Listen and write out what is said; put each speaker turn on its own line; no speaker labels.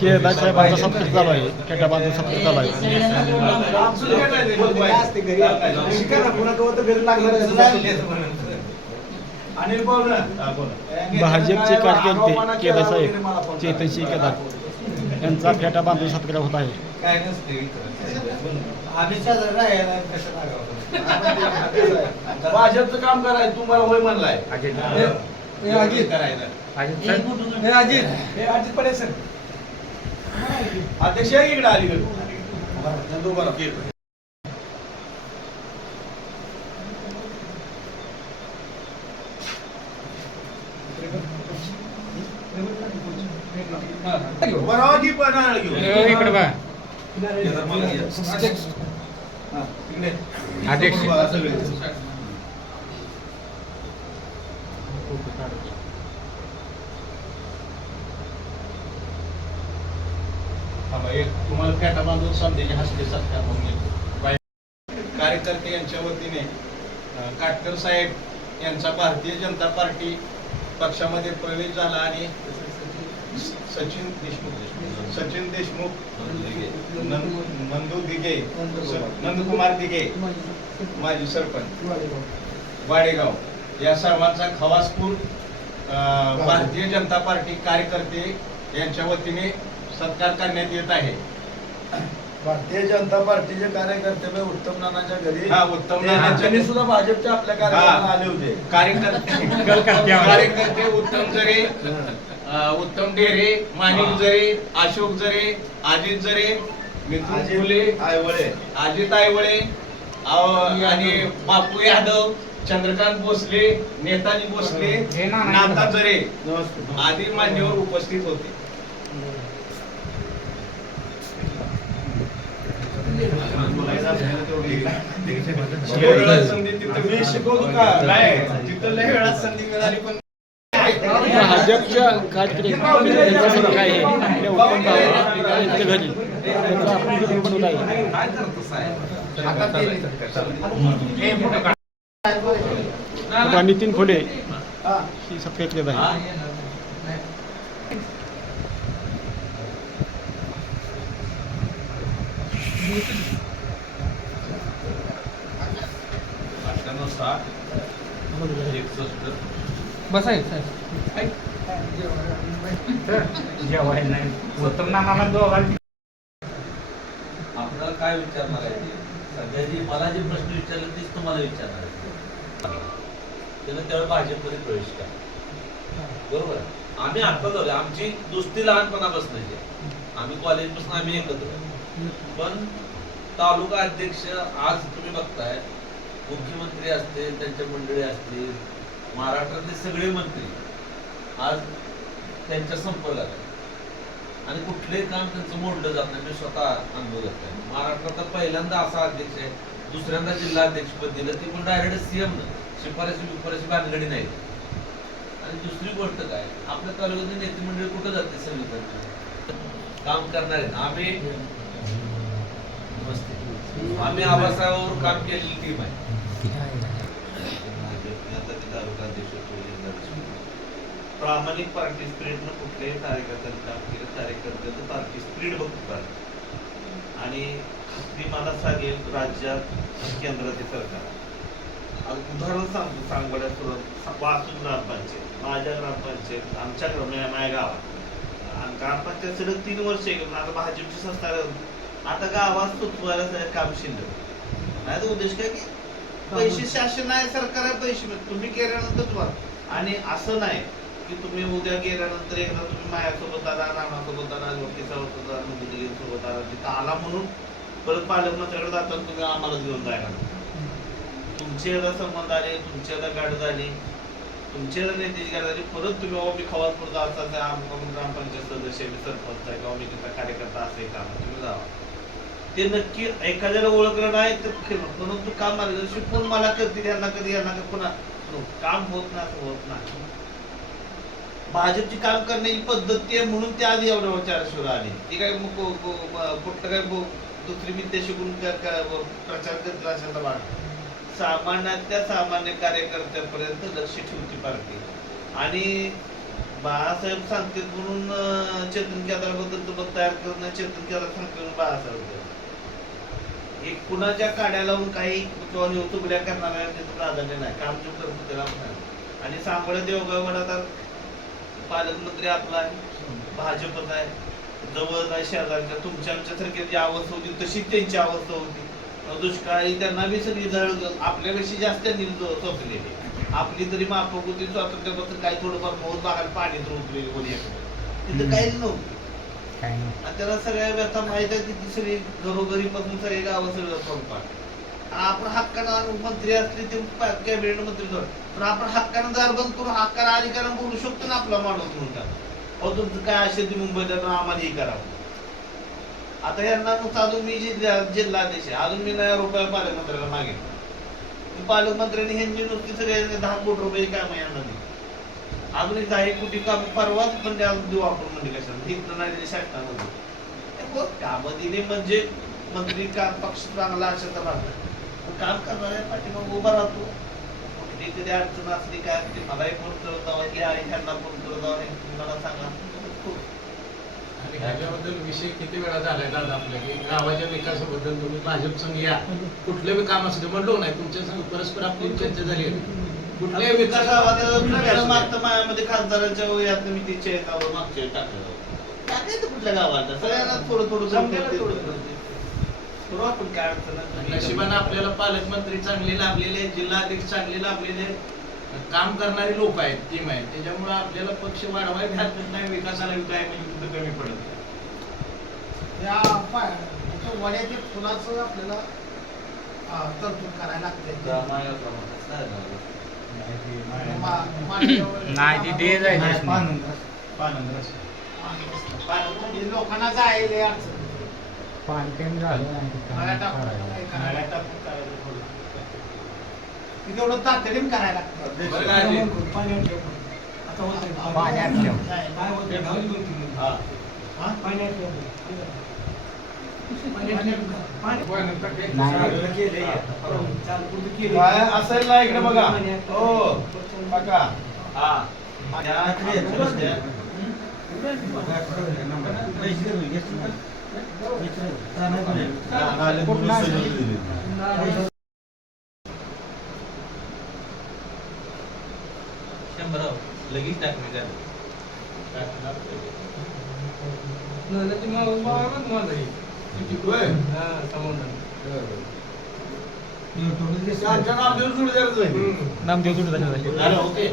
केदार साहेबांचा सत्कार चालू आहे खेटा बांधून सत्कार चालू आहे. भाजपचे कार्यकर्ते केदार साहेब चेतनशी केदार यांचा फेटा बांधून सत्कार होत आहे.
भाजपचं काम करायचं तुम्हाला होय म्हणलाय.
अजित.
हे अजित. हे अजित पडे सर. अध्यक्ष आहे इकडे बरोबर की पण घेऊ
इकडे. बघा
अध्यक्ष हा, इकडे.
अध्यक्ष.
बघा सगळे. थांबा, एक तुम्हाला फेटा बांधून समजेचे हस्ते सत्कार म्हणून कार्यकर्ते यांच्या वतीने काटकर साहेब यांचा भारतीय जनता पार्टी पक्षामध्ये प्रवेश झाला आणि सचिन देशमुख सचिन देशमुख नंद- नंदू दिघे नंदकुमार दिघे माजी सरपंच. वाडेगाव. या सर्वांचा खवासपूर अं, भारतीय जनता पार्टी कार्यकर्ते यांच्या वतीने सत्कार करण्यात येत आहे.
भारतीय जनता पार्टीचे कार्यकर्ते उत्तम नानाच्या घरी.
हा, उत्तम
ते-
नानाच्या-
सुद्धा भाजपच्या आपल्या कार्यक्रमाला आले होते.
कार्यकर्ते कार्यकर्ते. उत्तम जरे उत्तम डेरे माणिक जरे अशोक जरे अजित जरे मिथुन फुले
आयवळे.
अजित आयवळे आणि बापू यादव चंद्रकांत भोसले नेताजी भोसले
हे
नाथा जरे
नमस्ते.
आदी मान्यवर उपस्थित होते लय वेळा संधी तिथं मी शिकवतो का नाही तिथं लय वेळा संधी मिळाली पण
भाजपच्या कार्यकर्ते यांचा सत्कार आहे ते उत्तम भाऊ यांच्या घरी त्यांचा आपण व्हिडिओ बनवला आहे?
काय करतो
आता
नितीन फुले ही सबकेतलेत आहे. Thank you.
बसा एक साहेब. जेवायला नाही उत्तम नानाला दोघांना
आपल्याला काय विचारणार आहे? सध्या जी मला जे प्रश्न विचारले तेच तुम्हाला विचारणार आहे त्यानं त्यावेळी भाजपमध्ये प्रवेश करा बरोबर आहे? आम्ही आता झालो आमची दोस्ती लहानपणापासून आम्ही कॉलेजपासून आम्ही एकत्र. पण तालुका अध्यक्ष आज तुम्ही बघताय मुख्यमंत्री असतील त्यांच्या मंडळी असतील महाराष्ट्रातले सगळे मंत्री आज त्यांच्या संपर्कात आहे आणि कुठलंही काम त्यांचं मोडलं जात नाही मी स्वतः अनुभव घेत आहे महाराष्ट्राचा पहिल्यांदा असा अध्यक्ष आहे दुसऱ्यांदा जिल्हा अध्यक्षपद दिलं ते पण डायरेक्ट सीएम शिफारशी बिफारशी बांधगडी नाही आणि दुसरी गोष्ट काय आपल्या तालुक्यातील नेते मंडळी कुठं जाते सगळीकडे? काम करणारे ना आम्ही आम्ही आबासाहेबांवर काम केलेली टीम आहे.
प्रामाणिक पार्टी स्पिरिटनं कुठल्याही कार्यकर्त्याने काम केलं कार्यकर्त्याचं पार्टी स्पिरिट बघतो आणि ती मला सांगेल राज्यात केंद्राचे सरकार. उदाहरण सांगतो सांगोड्या सुरत वासून ग्रामपंचायत माझ्या ग्रामपंचायत आमच्या ग्राम माझ्या गावात. आणि ग्रामपंचायत सलग तीन वर्ष आहे आता भाजपची संस्था आता गावात सुचवायला काम शिल्लक. नाही तर उद्देश काय की पैसे शासन आहे सरकार आहे पैसे मिळतात. तुम्ही गेल्यानंतर तुम्हाला आणि असं नाही की तुम्ही उद्या गेल्यानंतर एकदा तुम्ही माझ्यासोबत आला नानासोबत आला जोडकीसोबत आला मुदगी सोबत आला तिथं आला म्हणून परत पालकमंत्र्याकडे जाताना तुम्ही आम्हालाच घेऊन जायला तुमचे एकदा संबंध आले तुमची एकदा गाठ झाली तुमची एकदा नेत्याची गाठ झाली परत तुम्ही बाबा मी खवासपूरचा असा ग्रामपंचायत सदस्य मी सरपंच आहे किंवा मी तिथला कार्यकर्ता असे काम तुम्ही जावा. ते नक्की एखाद्याला ओळखलं नाही तर म्हणून तू काम मार्गदर्शन कोण मला करतील यांना कधी यांना पुन्हा काम होत नाही होत नाही. भाजपची काम करण्याची पद्धत ती आहे म्हणून ते आधी एवढ्या विचाराशिवर आले. ती काय मग कुठलं काय दुसरी विद्या शिकून प्रचार करतील अशा तर सामान्यातल्या सामान्य कार्यकर्त्यापर्यंत लक्ष ठेवती पार्टी. आणि बाळासाहेब सांगतील म्हणून चेतन केदारबद्दल तुम्हाला तयार करत नाही चेतन केदार सांगतील म्हणून बाळासाहेब. एक कुणाच्या काड्या लावून काही किंवा युट्यूबल्या करणाऱ्या त्याचं प्राधान्य नाही. काम जो करतो त्याला नाही. आणि सांगोळ्या देवगाव आता पालकमंत्री आपला आहे. भाजपच आहे. जवळ आहे शेजारच्या तुमच्या आमच्यासारखी जी अवस्था होती तशीच त्यांची अवस्था होती. दुष्काळी त्यांना बी सगळी जळ आपल्यापेक्षा जास्त त्यांनी सोसलेली. आपली तरी माफक होती स्वातंत्र्यापासून काही थोडंफार मोहत बघायला पाणी तर उतरलेली कोणी तिथं काहीच नव्हतं.
काय नाही.
आणि त्याला सगळ्या व्यथा माहीत आहे की दुसरी घरोघरी पासून सगळे गाव सगळं आपण हक्कानं मंत्री असले ते कॅबिनेट मंत्री जोड पण आपण हक्कानं दार बंद करून हक्कानं अधिकारानं बोलू शकतो ना आपला माणूस म्हणून का अहो तुमचं काय असेल ते मुंबईत आम्हाला हे करावं आता यांना नुसतं अजून मी जिल्हा जिल्हाधीश आहे. अजून मी नाही रुपया पालकमंत्र्याला मागे पालकमंत्र्यांनी ह्यांची नुसती सगळे दहा कोटी रुपये काम यांना दिली. अजून एक दहा एक कोटी काम परवाच म्हणजे अजून देऊ आपण म्हणजे कशाला? इकडं नाही दिली शासनामध्ये कामं दिली म्हणजे मंत्री काम पक्ष चांगला असेल तर काम करणाऱ्या पाठीमाग उभा राहतो. कुठली कधी अडचण असली काय असली मलाही फोन करत जावा की आई ह्यांना फोन करत जावा हे मला सांगा.
आणि ह्याच्याबद्दल विषय किती वेळा झालाय दादा आपल्या की गावाच्या विकासाबद्दल तुम्ही भाजप संघ या कुठलं बी काम असलं म्हणलो नाही तुमच्या संघ परस्पर आपली चर्चा झाली आहे.
मागतं मायामध्ये खासदारांच्या वयात मी तिचे गावावर मागचे टाकलं. टाकायचं कुठल्या गावाला सगळ्यांना थोडं थोडं आपण काय अडचण नाही.
नशिबानं आपल्याला पालकमंत्री चांगले लाभलेले जिल्हाध्यक्ष चांगले लाभलेले काम करणारे लोक आहेत टीम आहेत. त्याच्यामुळे आपल्याला पक्ष वाढवाय घात नाही विकासाला काय म्हणजे कुठं कमी पडत
वड्याच्या फुलाचं आपल्याला तरतूद करायला लागते
नाही, ती
रस्ता.
म्हणजे लोकांना जायला
पाणतेन झालं
तेवढं तातडीने करायला?
पाण्यात ठेव.
काय असेल ना इकडे बघा. हो बघा.
शंभराव लगेच टाक मी काय
होय. आमच्या
नामदेव जोडला
झालं, ओके.